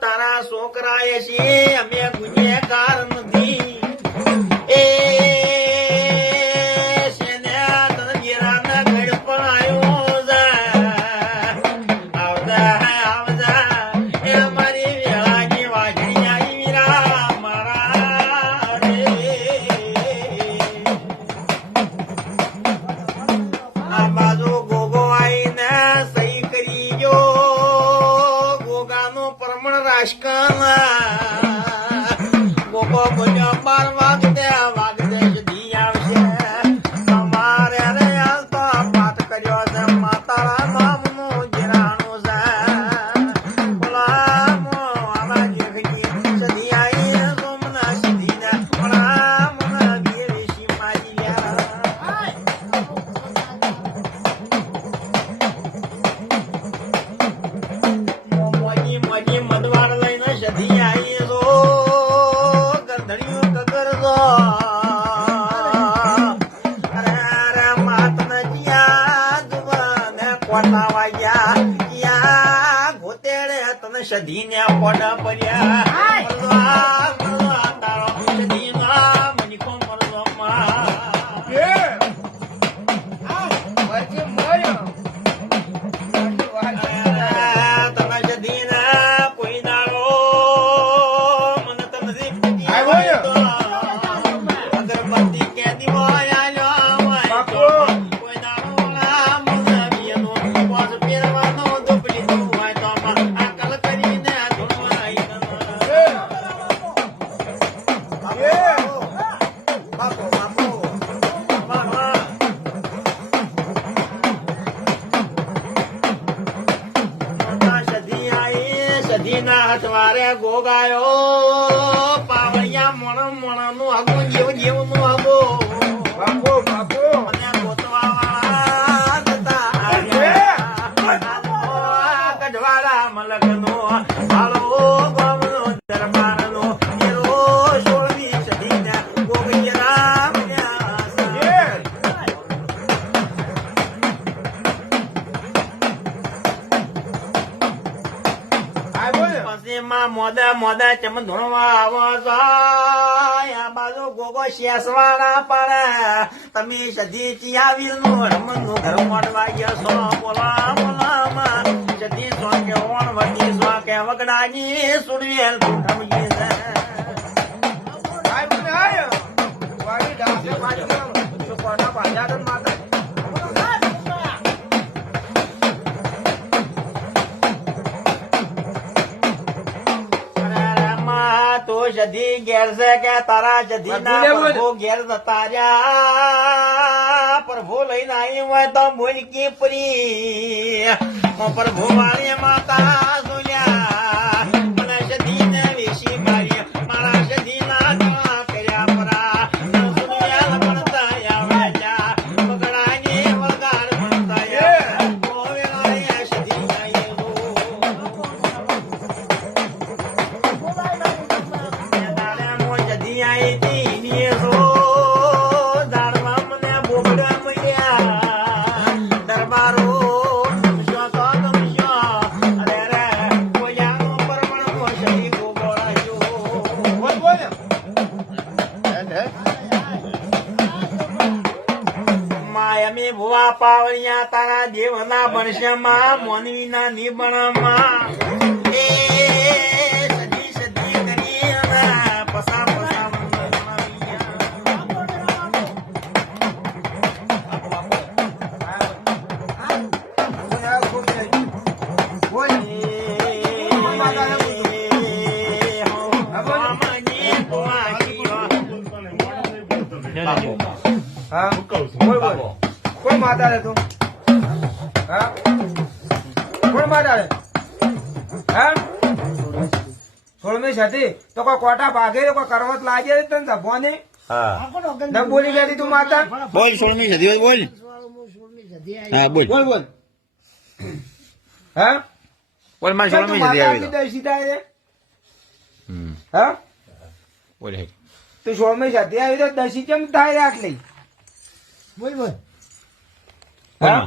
તારા છોકરાએ છે અમે ગુનેગાર નથી એ શેને તરજીરાના ઘડ પણ આવજા એ મારી વેળાની વાજણી આવી વીરા મારા રે આ બાજુ ગોગો આઈને સહી કરી જો ગોગો બોલ્યો 12 વાગતે સુધી આવશે અમારે રે તો પાઠ કર્યો છે માતારા નામનું જીરાનું છે બોલામો આવા જેવી સદી આવી સોમના સદીને બોલામો દેવી સીમાજી મોજી મદવાર લઈને સદી આવી તો ગરધણીઓ કગરજો અરે માતને જ્યાં જુવાને કોટા વાગ્યા ત્યાં ગોતેડે તને સદીને પોડા પડ્યા તારો સદીના મનિકો મરજો સદીના ગોગાયો પાવળિયા મણ નું આગું જેવ નું આગો બાપો મને ગોતવા વાળા જતા ગઢવાડા મલક નો હાલો ગોમનો દરબાર નો એરો 16મી સદીના ગોગૈયા મોદા ચમ ધોણવા આવો આ બાજુ ગોગો શેસવાળા પડે તમે સદી ચિયાવીર નું રમન નું ઘર મોડવા ગયો છો બોલા સદી સો કે ઓણ વગી સો કે વગડાની સુડવેલ ધમજી છે વાડી ડાસે વાડી કોના બાજાર માતા તો જધી ઘેર છે કે તારા જધીના પ્રભુ ઘેર જતા રહ્યા પ્રભુ લઈને આવી હોય તો બોલ કી પરી પ્રભુ વાળી માતા જોયા મને જધીને વેશી મારી મારા જધીના ગળા કર્યા પરા સુનિયા ભણતા આવ્યા જા બગડાની વળગાર ભણતા આવ્યા ગોવે લાયા જધી ભુવા પાવળિયા તારા દેવના બણશમાં મોનવીના નિબણમાં એ સદી સદી કરી પસા પસા કોણ માતા રે તું હા કોણ માતા રે હા સોળમી સતી તો કોઈ કોટા ભાગે કોઈ કરવત લાગે તને ધભોને ન બોલી ગઈ તું માતા બોલ 16મી સદી બોલ હા બોલ બોલ બોલ હા બોલ માં 16મી સદી આવી તો સીધા રે હા બોલ હે તું 16મી સદી આવી તો દસી કેમ થાય આટલી બોલ બોલ હા